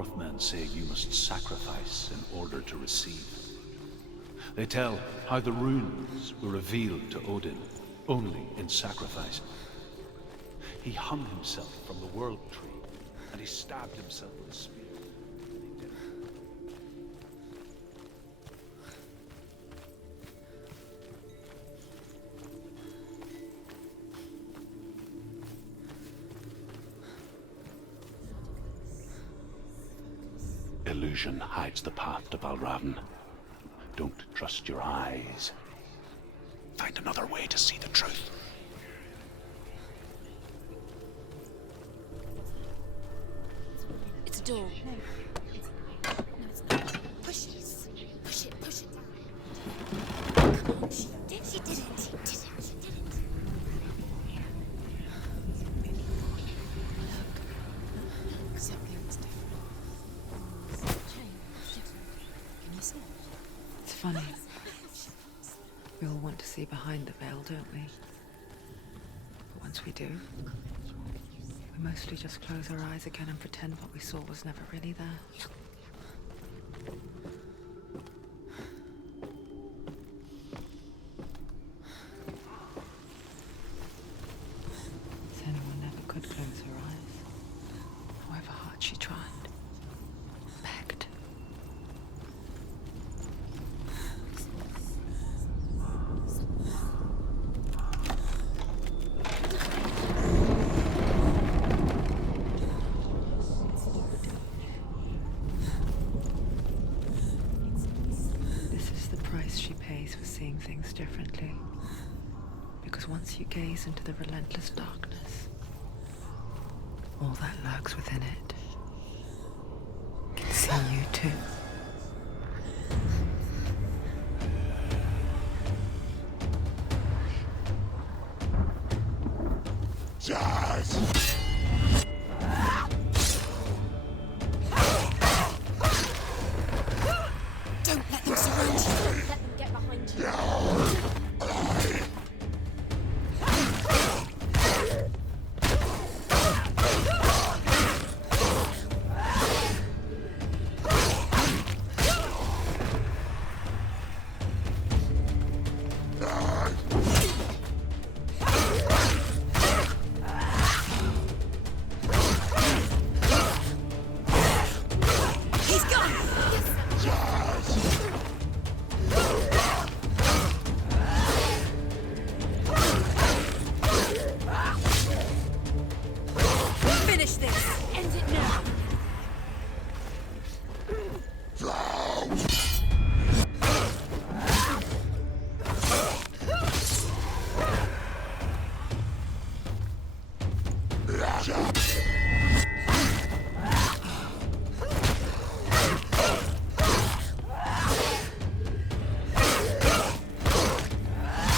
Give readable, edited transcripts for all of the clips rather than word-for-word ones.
Northmen say you must sacrifice in order to receive. They tell how the runes were revealed to Odin only in sacrifice. He hung himself from the world tree, and he stabbed himself with a spear. Illusion hides the path to Valravyn. Don't trust your eyes. Find another way to see the truth. It's a door. No, it's not. Push it. Push it. Push it. Come on, she did it. She did it. Exactly what's different. Can you see it? It's funny. We all want to see behind the veil, don't we? But once we do, we mostly just close our eyes again and pretend what we saw was never really there. Senua never could close her eyes, however hard she tried. Begged. She pays for seeing things differently. Because once you gaze into the relentless darkness, all that lurks within it can see you too. Don't let them surround you. Let them get behind you. He's gone! Finish this! End it now!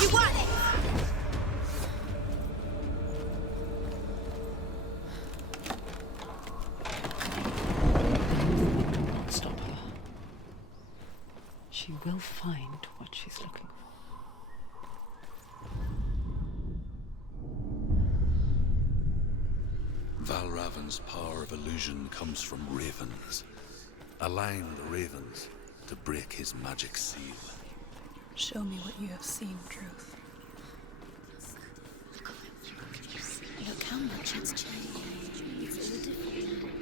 You won it! Stop her. She will find what she's looking for. Valravyn's power of illusion comes from ravens. Align the ravens to break his magic seal. Show me what you have seen, Truth. Look how much it's changed. It's all different.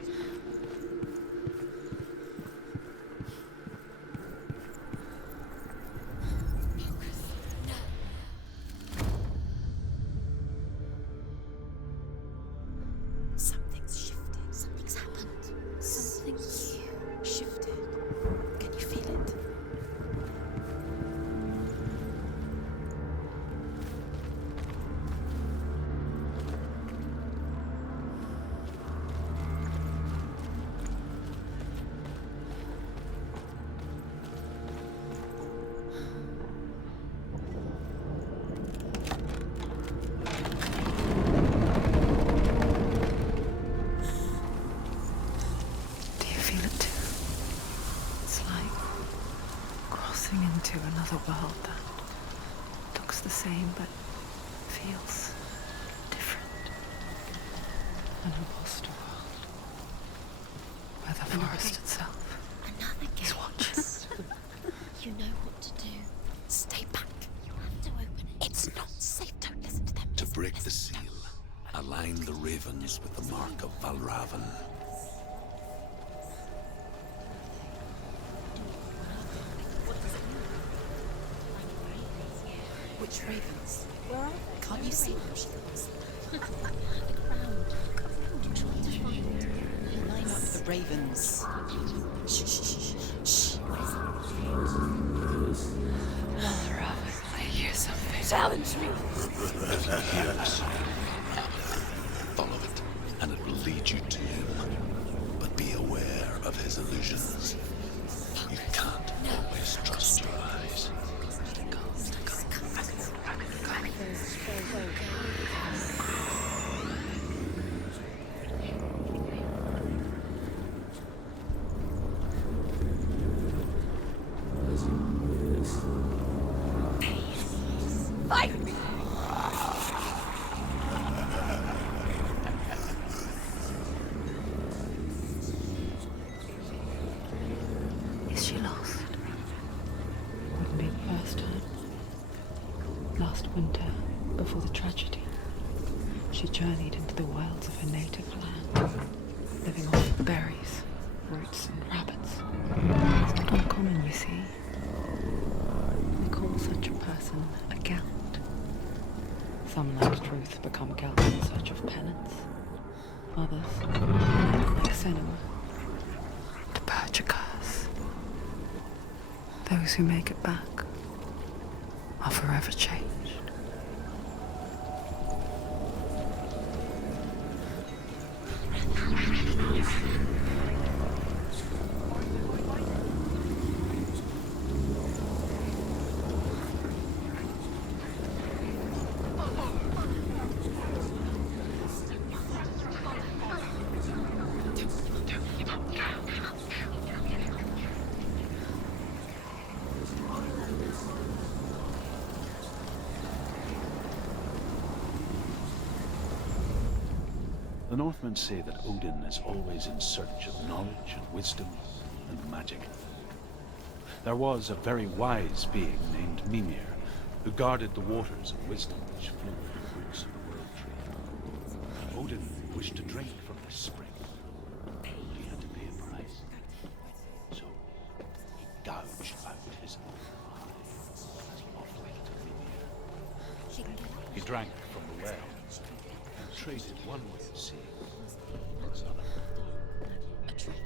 Something's shifted. Something's happened. Something new shifted. Can you feel it? Do you feel it too? It's like crossing into another world that looks the same but feels different. An imposter world where the forest align the ravens with the mark of Valravyn. Which ravens? Where are they? Can't you see them? She goes. Look around. Line up the ravens. Shh, shh, shh, shh. Valravyn, I hear something. Challenge me. Yes. Follow it, and it will lead you to him. But be aware of his illusions. You can't always trust your eyes. Fight me. Is she lost? Wouldn't be the first time. Last winter, before the tragedy, she journeyed into the wilds of her native land, living off berries, roots, and rabbits. It's not uncommon, you see. They call such a person a Gelt. Some, like Truth, become Gelt in search of penance. Others, like Senua, to purge a curse. Those who make it back are forever changed. The Northmen say that Odin is always in search of knowledge and wisdom and magic. There was a very wise being named Mimir, who guarded the waters of wisdom which flow from the roots of the World Tree. Odin wished to drink from this spring. He had to pay a price. So he gouged out his own eye as he offered it to Mimir. He drank from the well and traded one way of seeing for another. A trick.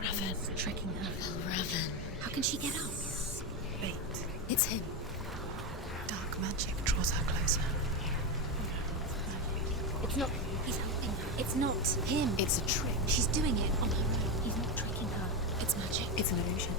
Valravyn tricking her. Valravyn. How can she get out? Fate. It's him. Dark magic draws her closer. It's not. He's helping her. It's not him. It's a trick. She's doing it on her own. He's not tricking her. It's magic. It's an illusion.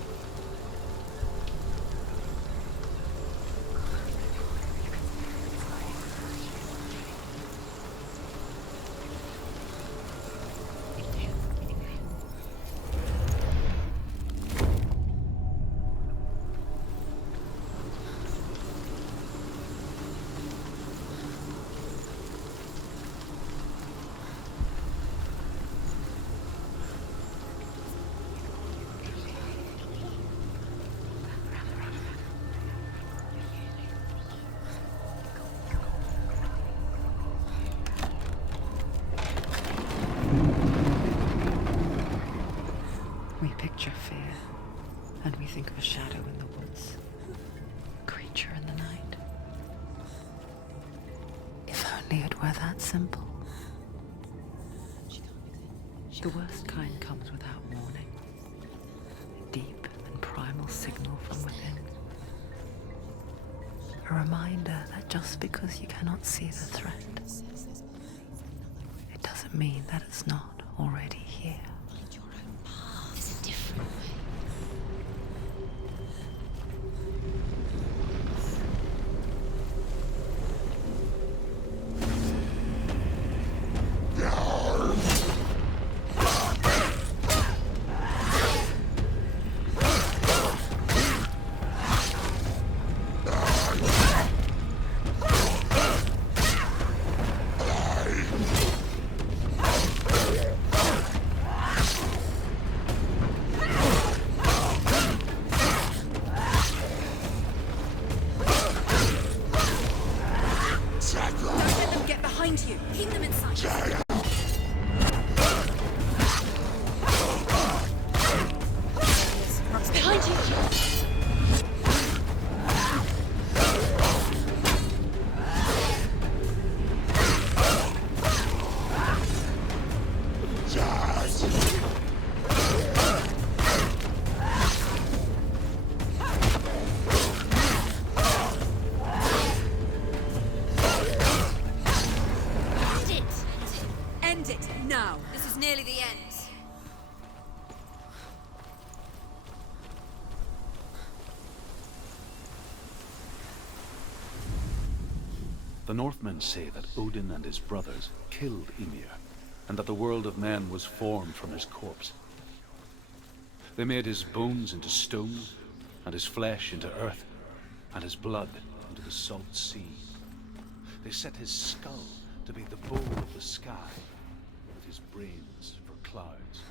We picture fear, and we think of a shadow in the woods, a creature in the night. If only it were that simple. The worst kind comes without warning. A deep and primal signal from within. A reminder that just because you cannot see the threat, it doesn't mean that it's not already here. There's a different way. Northmen say that Odin and his brothers killed Ymir, and that the world of men was formed from his corpse. They made his bones into stone, and his flesh into earth, and his blood into the salt sea. They set his skull to be the bowl of the sky, with his brains for clouds.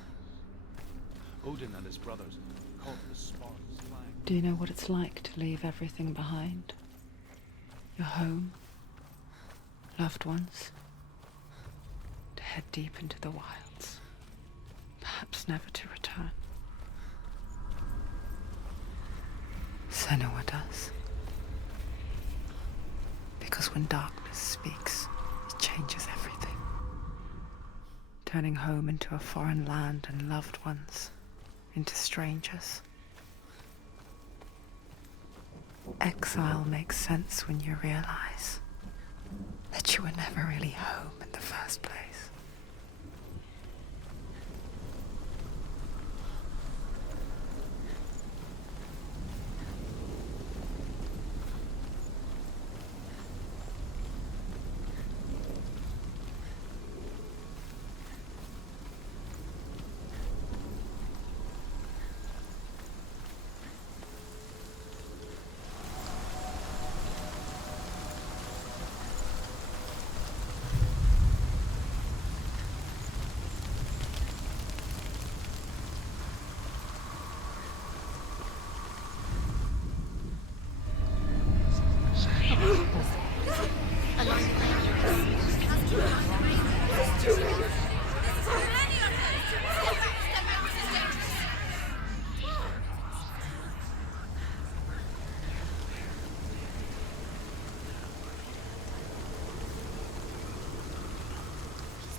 Odin and his brothers caught the sparks flying. Do you know what it's like to leave everything behind? Your home, loved ones, to head deep into the wilds, perhaps never to return. Senua does. Because when darkness speaks, it changes everything. Turning home into a foreign land and loved ones into strangers. Exile makes sense when you realize that you were never really home in the first place.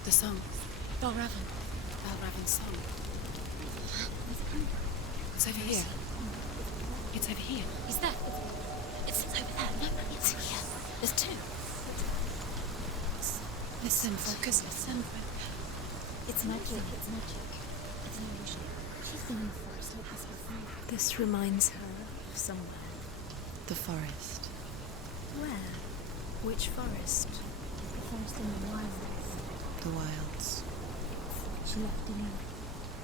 The song. Valravyn's song. It's over here. It's over here. Is that? It's over there. No, it's here. There's two. Listen, focus, listen. It's magic. It's magic. It's an illusion. She's been in the forest like this before. This reminds her of somewhere. The forest. Where? Which forest? The forest in the wilds. The wilds. She left in England.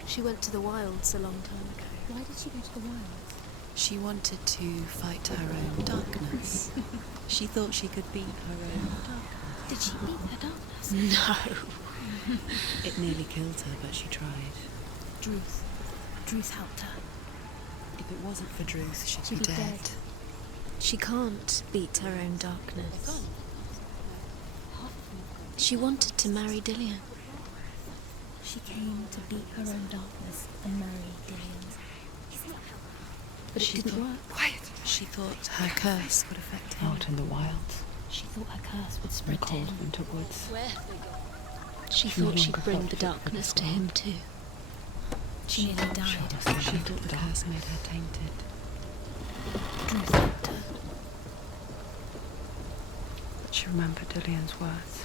She went to the wilds a long time ago. Why did she go to the wilds? She wanted to fight her own darkness. She thought she could beat her own darkness. Did she beat her darkness? No. It nearly killed her, but she tried. Druth helped her. If it wasn't for Druth, she'd be dead. She can't beat her own darkness. She wanted to marry Dillian. She came to beat her own darkness and marry Dillian. But it didn't work. Quiet. She thought her curse would affect him. Out in the wilds. She thought her curse would spread to Cold him. winter woods. She No thought she'd longer bring felt the it darkness to before. him too. She nearly died. She thought the curse made her tainted. Druth helped her. But she remembered Dillian's words.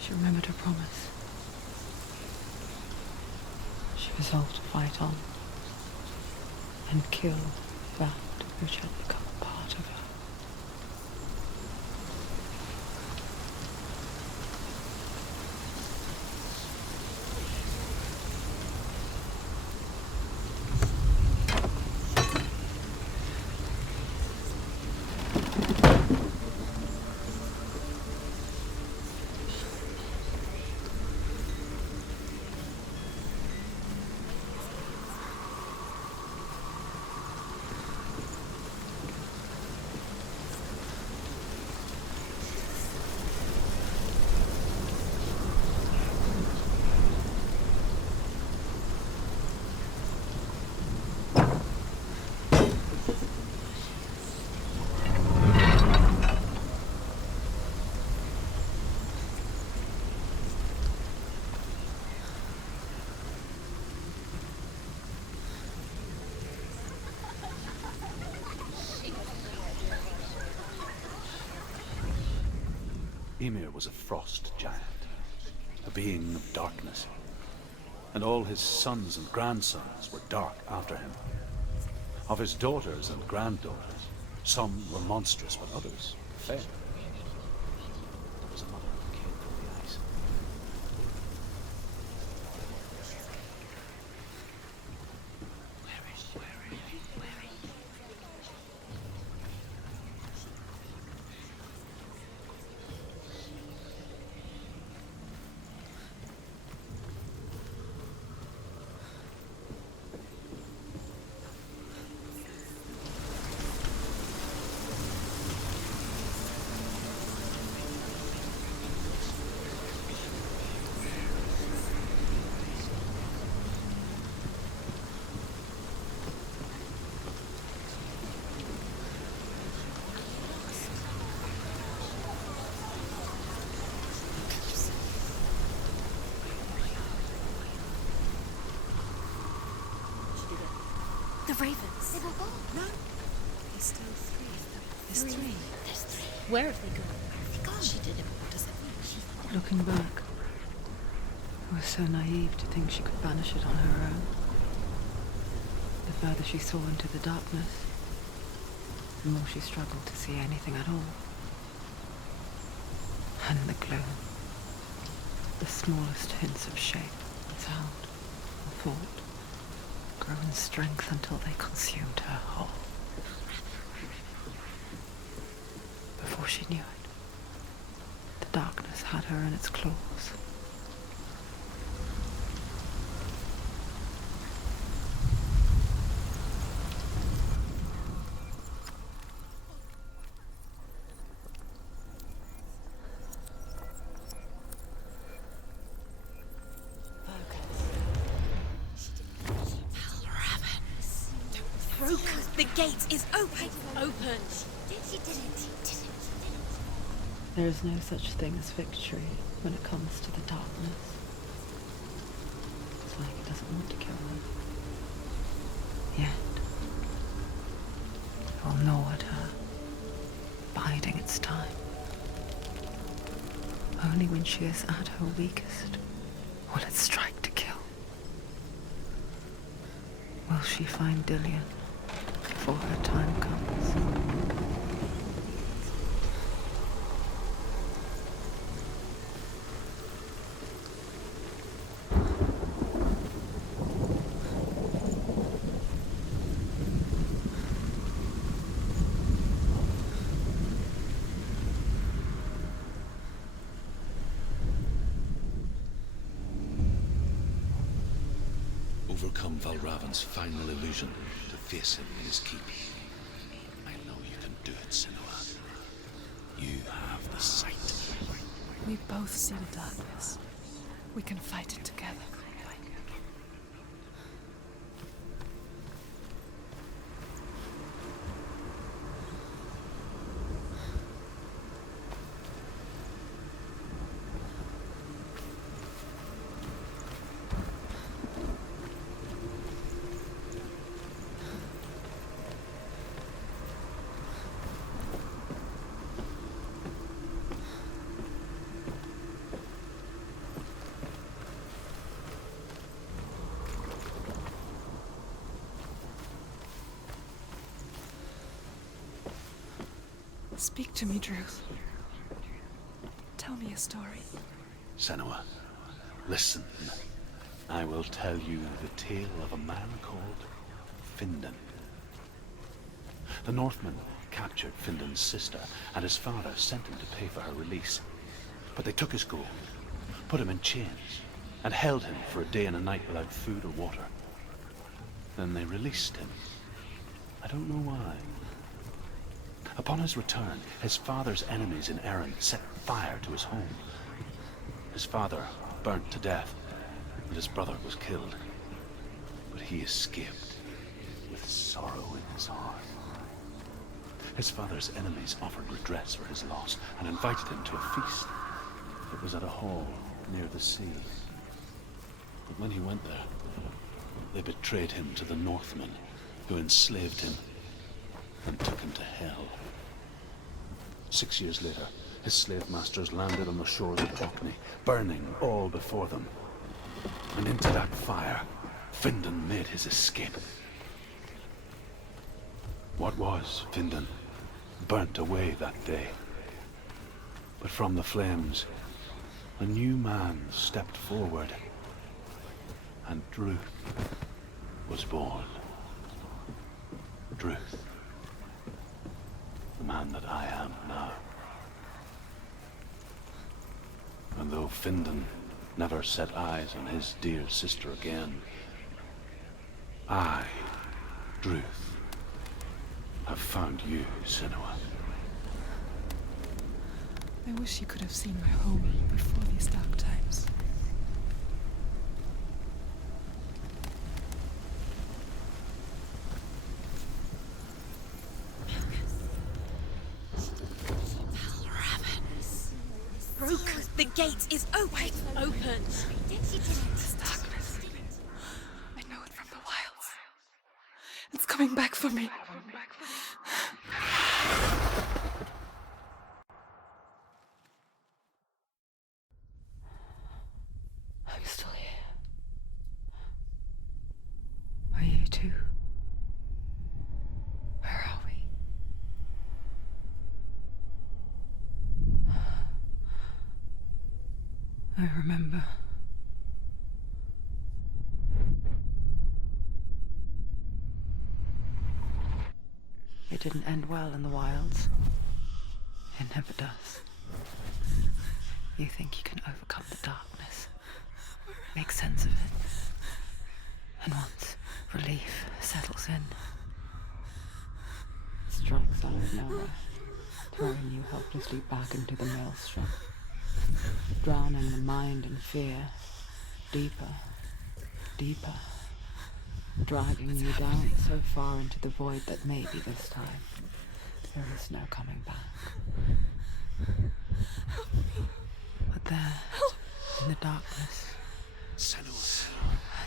She remembered her promise. She resolved to fight on and kill that which had become a part of her. Ymir was a frost giant, a being of darkness, and all his sons and grandsons were dark after him. Of his daughters and granddaughters, some were monstrous, but others fair. The ravens. They were gone. No. There's still three. There's three. There's three. Where have they gone? Where have they gone? She did it. What does that mean? Looking back, I was so naive to think she could banish it on her own. The further she saw into the darkness, the more she struggled to see anything at all. And the gloom, the smallest hints of shape, sound, or thought, grow in strength until they consumed her whole. Before she knew it, the darkness had her in its claws. The gate is open! Open! She did it. There is no such thing as victory when it comes to the darkness. It's like it doesn't want to kill them. Yet, it will gnaw at her, biding its time. Only when she is at her weakest will it strike to kill. Will she find Dillion before her time comes? Overcome Valravyn's final illusion to face him in his keep. I know you can do it, Senua. You have the sight. We both see the darkness. We can fight it together. Speak to me, Druth. Tell me a story. Senua, listen. I will tell you the tale of a man called Findan. The Northmen captured Findan's sister, and his father sent him to pay for her release. But they took his gold, put him in chains, and held him for a day and a night without food or water. Then they released him. I don't know why. Upon his return, his father's enemies in Erin set fire to his home. His father burnt to death, and his brother was killed. But he escaped with sorrow in his heart. His father's enemies offered redress for his loss and invited him to a feast. It was at a hall near the sea. But when he went there, they betrayed him to the Northmen, who enslaved him and took him to hell. 6 years later, his slave masters landed on the shores of Orkney, burning all before them. And into that fire, Findan made his escape. What was Findan burnt away that day. But from the flames, a new man stepped forward, and Druth was born. Druth. The man that I am now. And though Findan never set eyes on his dear sister again, I, Druth, have found you, Senua. I wish you could have seen my home before these dark times. The gate is open! Open! This darkness. I know it from the wilds. It's coming back for me. I'm still here. Are you too? Where are we? I remember. It didn't end well in the wilds. It never does. You think you can overcome the darkness, make sense of it, and once relief settles in, it strikes out of nowhere, throwing you helplessly back into the maelstrom, drowning the mind in fear, deeper, deeper, dragging you down so far into the void that maybe this time there is no coming back. But there, in the darkness, Senua,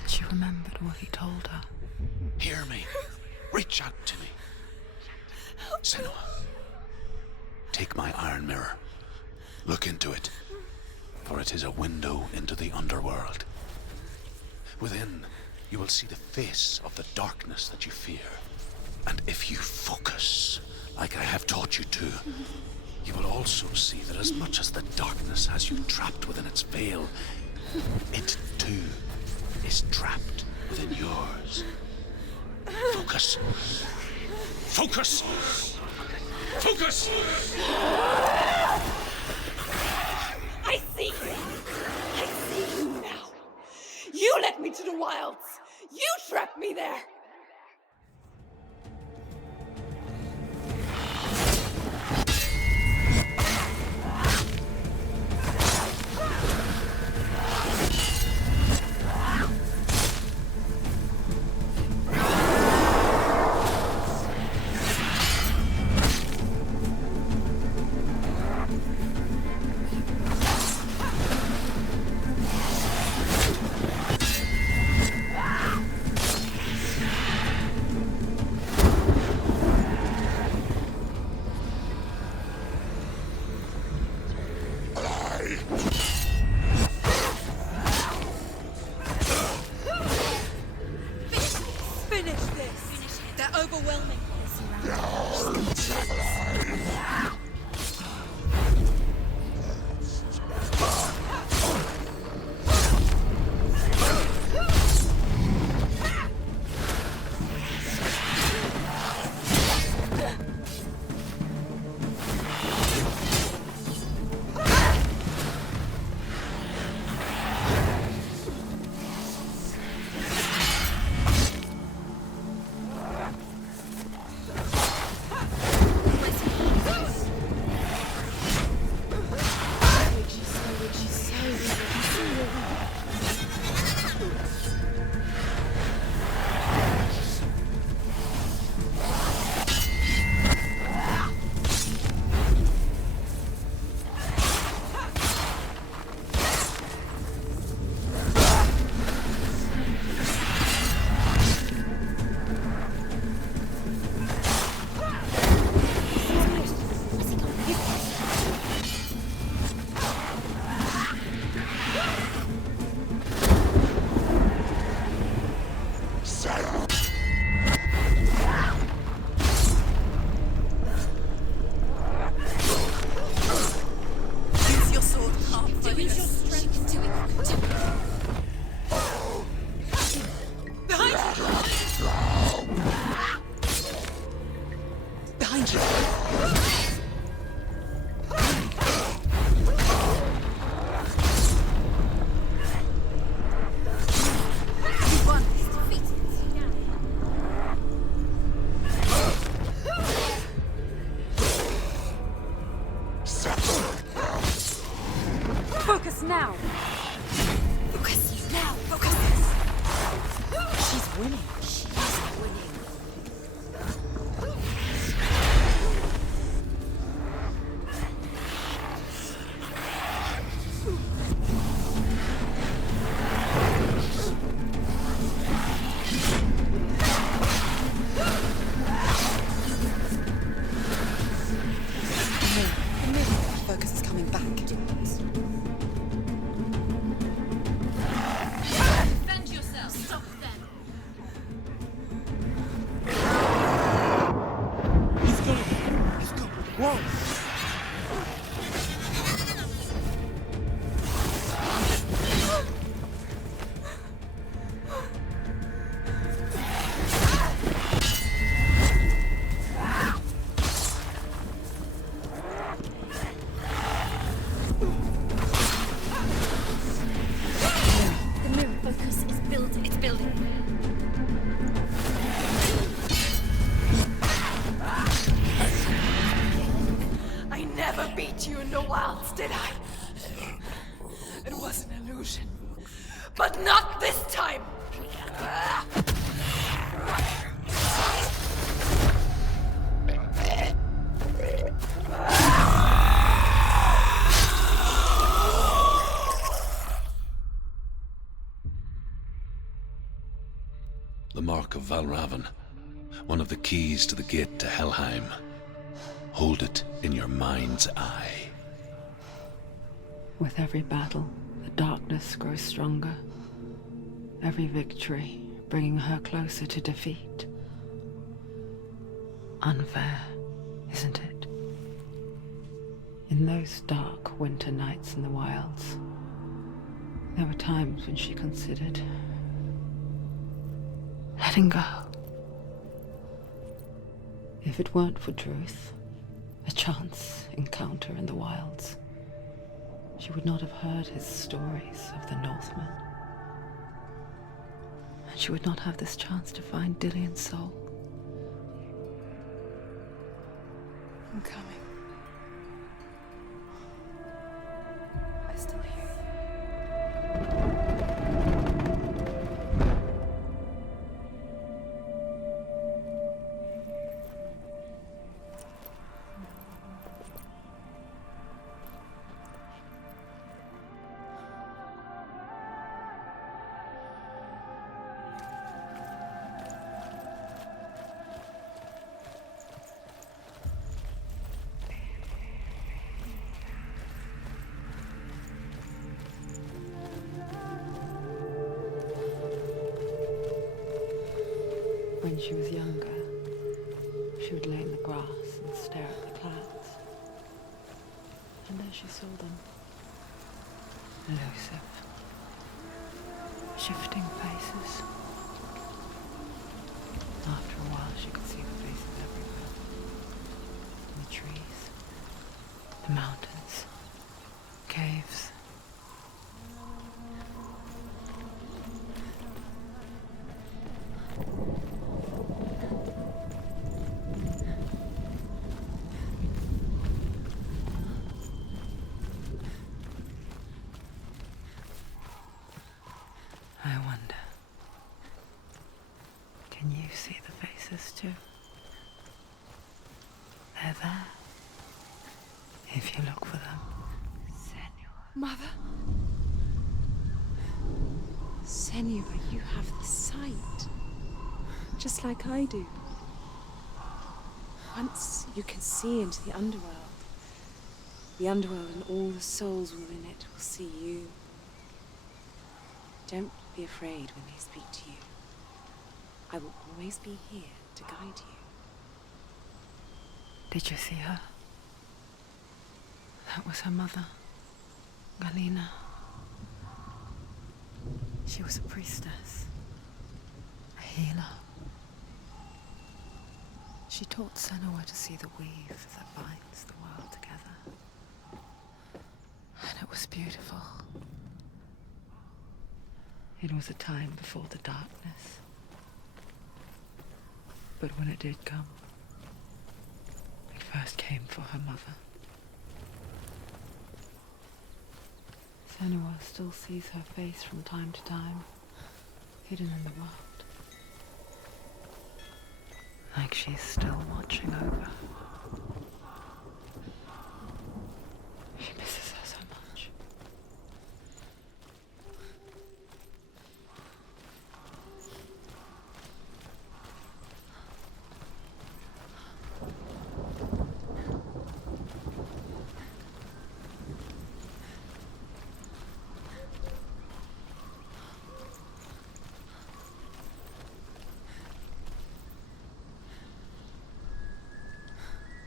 and she remembered what he told her. hear me. Reach out to me. Senua, take my iron mirror. Look into it, for it is a window into the underworld. Within, you will see the face of the darkness that you fear. And if you focus, like I have taught you to, you will also see that as much as the darkness has you trapped within its veil, it too is trapped within yours. Focus. Focus! Focus! I see you! I see you now! You led me to the wilds! You trapped me there! Finish this! They're overwhelming. Focus now! Focus now! Focus! She's winning. She's winning. the wilds, did I? It was an illusion. But not this time! The mark of Valravyn, one of the keys to the gate to Helheim. Hold it in your mind's eye. With every battle, the darkness grows stronger. Every victory bringing her closer to defeat. Unfair, isn't it? In those dark winter nights in the wilds, there were times when she considered letting go. If it weren't for Druth, a chance encounter in the wilds, she would not have heard his stories of the Northmen. And she would not have this chance to find Dillion's soul. I'm coming. I still hear you. When she was younger, she would lay in the grass and stare at the clouds. And there she saw them. Elusive. Shifting faces. After a while, she could see the faces everywhere. In the trees, the mountains, caves. I wonder, can you see the faces too? They're there, if you look for them. Senua. Mother? Senua, you have the sight. Just like I do. Once you can see into the underworld and all the souls within it will see you. Don't be afraid when they speak to you. I will always be here to guide you. Did you see her? That was her mother, Galina. She was a priestess, a healer. She taught Senua to see the weave that binds the world together. And it was beautiful. It was a time before the darkness. But when it did come, it first came for her mother. Senua still sees her face from time to time, hidden in the world. Like she's still watching over her.